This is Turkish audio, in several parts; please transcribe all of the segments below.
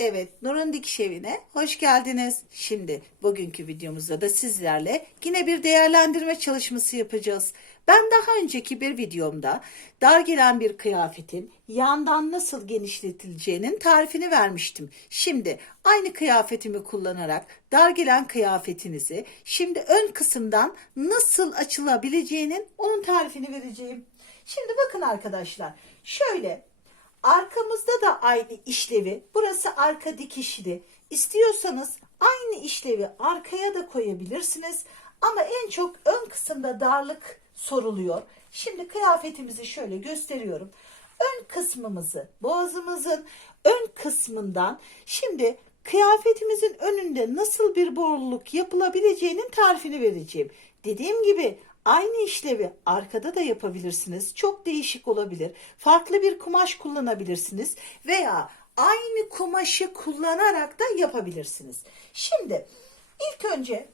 Evet, Nur'un Dikiş Evi'ne hoş geldiniz. Şimdi bugünkü videomuzda da sizlerle yine bir değerlendirme çalışması yapacağız. Ben daha önceki bir videomda dar gelen bir kıyafetin yandan nasıl genişletileceğinin tarifini vermiştim. Şimdi aynı kıyafetimi kullanarak dar gelen kıyafetinizi şimdi ön kısımdan nasıl açılabileceğinin onun tarifini vereceğim. Şimdi bakın arkadaşlar şöyle Arkamızda da aynı işlevi, burası arka dikişli. İstiyorsanız aynı işlevi arkaya da koyabilirsiniz. Ama en çok ön kısımda darlık soruluyor. Şimdi kıyafetimizi şöyle gösteriyorum. Ön kısmımızı, boğazımızın ön kısmından şimdi kıyafetimizin önünde nasıl bir borluluk yapılabileceğinin tarifini vereceğim. Dediğim gibi Aynı işlevi arkada da yapabilirsiniz. Çok değişik olabilir. Farklı bir kumaş kullanabilirsiniz veya aynı kumaşı kullanarak da yapabilirsiniz. Şimdi ilk önce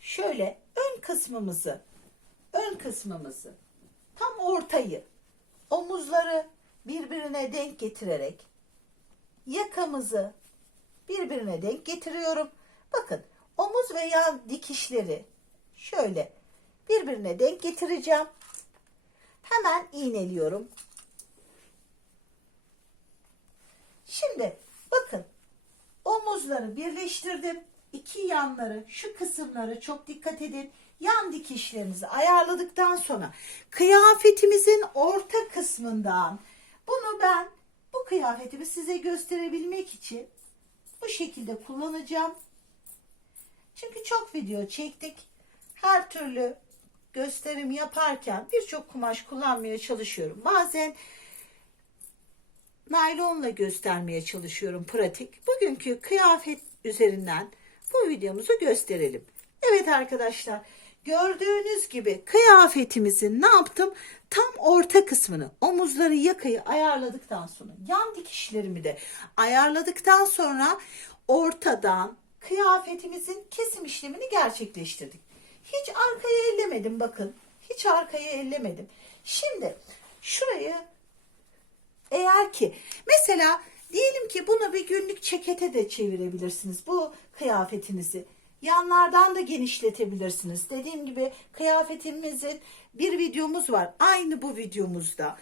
şöyle ön kısmımızı ön kısmımızı tam ortayı omuzları birbirine denk getirerek yakamızı birbirine denk getiriyorum. Bakın omuz ve yan dikişleri şöyle birbirine denk getireceğim. Hemen iğneliyorum. Şimdi bakın omuzları birleştirdim. İki yanları şu kısımları çok dikkat edin. Yan dikişlerinizi ayarladıktan sonra kıyafetimizin orta kısmından bunu ben bu kıyafetimi size gösterebilmek için bu şekilde kullanacağım. Çünkü çok video çektik. Her türlü gösterim yaparken birçok kumaş kullanmaya çalışıyorum. Bazen naylonla göstermeye çalışıyorum pratik. Bugünkü kıyafet üzerinden bu videomuzu gösterelim. Evet arkadaşlar gördüğünüz gibi kıyafetimizin ne yaptım? Tam orta kısmını omuzları yakayı ayarladıktan sonra yan dikişlerimi de ayarladıktan sonra ortadan kıyafetimizin kesim işlemini gerçekleştirdik. Hiç arkaya ellemedim bakın. Hiç arkaya ellemedim. Şimdi şurayı eğer ki mesela diyelim ki bunu bir günlük çekete de çevirebilirsiniz bu kıyafetinizi. Yanlardan da genişletebilirsiniz. Dediğim gibi kıyafetimizin bir videomuz var. Aynı bu videomuzda.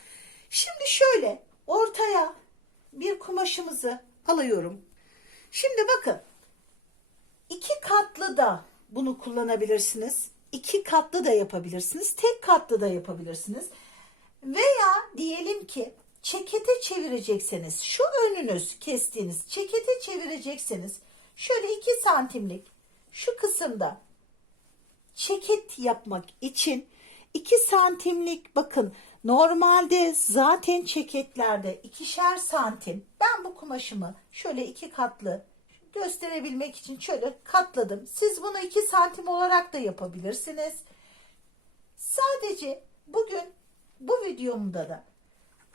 Şimdi şöyle ortaya bir kumaşımızı alıyorum. Şimdi bakın iki katlı da bunu kullanabilirsiniz. İki katlı da yapabilirsiniz. Tek katlı da yapabilirsiniz. Veya diyelim ki çekete çevirecekseniz şu önünüz kestiğiniz çekete çevirecekseniz şöyle iki santimlik şu kısımda çeket yapmak için 2 santimlik bakın normalde zaten ceketlerde ikişer santim ben bu kumaşımı şöyle iki katlı gösterebilmek için şöyle katladım. Siz bunu 2 santim olarak da yapabilirsiniz. Sadece bugün bu videomda da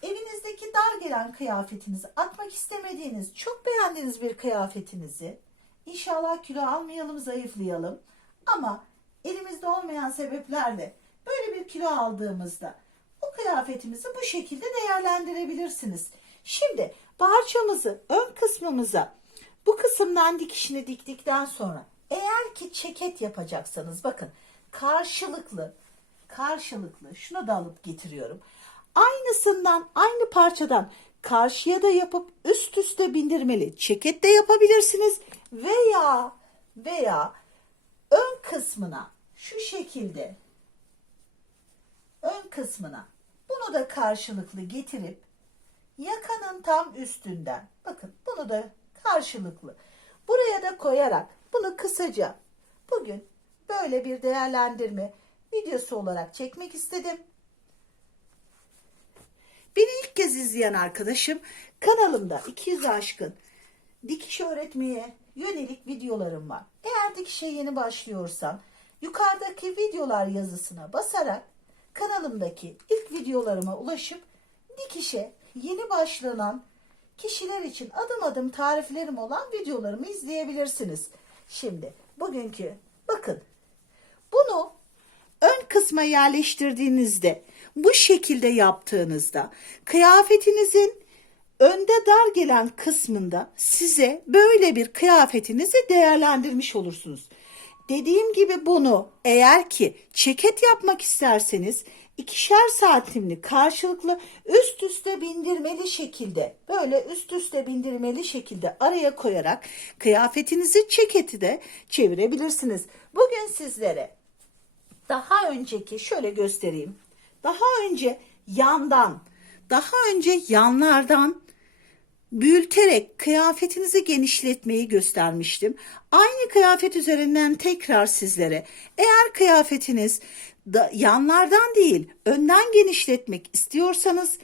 evinizdeki dar gelen kıyafetinizi atmak istemediğiniz, çok beğendiğiniz bir kıyafetinizi inşallah kilo almayalım, zayıflayalım. Ama elimizde olmayan sebeplerle böyle bir kilo aldığımızda o kıyafetimizi bu şekilde değerlendirebilirsiniz. Şimdi parçamızı ön kısmımıza bu kısımdan dikişini diktikten sonra eğer ki çeket yapacaksanız bakın karşılıklı karşılıklı şunu da alıp getiriyorum. Aynısından aynı parçadan karşıya da yapıp üst üste bindirmeli çeket de yapabilirsiniz veya veya ön kısmına şu şekilde ön kısmına bunu da karşılıklı getirip yakanın tam üstünden bakın bunu da karşılıklı. Buraya da koyarak bunu kısaca bugün böyle bir değerlendirme videosu olarak çekmek istedim. Beni ilk kez izleyen arkadaşım kanalımda 200 aşkın dikiş öğretmeye yönelik videolarım var. Eğer dikişe yeni başlıyorsan yukarıdaki videolar yazısına basarak kanalımdaki ilk videolarıma ulaşıp dikişe yeni başlanan kişiler için adım adım tariflerim olan videolarımı izleyebilirsiniz. Şimdi bugünkü bakın bunu ön kısma yerleştirdiğinizde bu şekilde yaptığınızda kıyafetinizin önde dar gelen kısmında size böyle bir kıyafetinizi değerlendirmiş olursunuz. Dediğim gibi bunu eğer ki ceket yapmak isterseniz ikişer santimli karşılıklı üst üste bindirmeli şekilde böyle üst üste bindirmeli şekilde araya koyarak kıyafetinizi ceketi de çevirebilirsiniz. Bugün sizlere daha önceki şöyle göstereyim. Daha önce yandan, daha önce yanlardan büyüterek kıyafetinizi genişletmeyi göstermiştim. Aynı kıyafet üzerinden tekrar sizlere eğer kıyafetiniz da yanlardan değil önden genişletmek istiyorsanız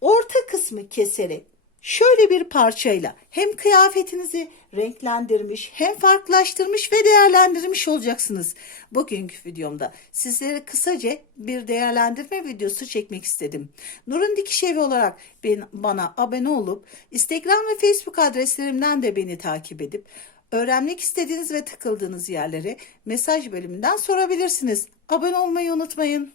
orta kısmı keserek şöyle bir parçayla hem kıyafetinizi renklendirmiş hem farklılaştırmış ve değerlendirmiş olacaksınız. Bugünkü videomda sizlere kısaca bir değerlendirme videosu çekmek istedim. Nur'un Dikiş Evi olarak ben, bana abone olup Instagram ve Facebook adreslerimden de beni takip edip öğrenmek istediğiniz ve takıldığınız yerleri mesaj bölümünden sorabilirsiniz. Abone olmayı unutmayın.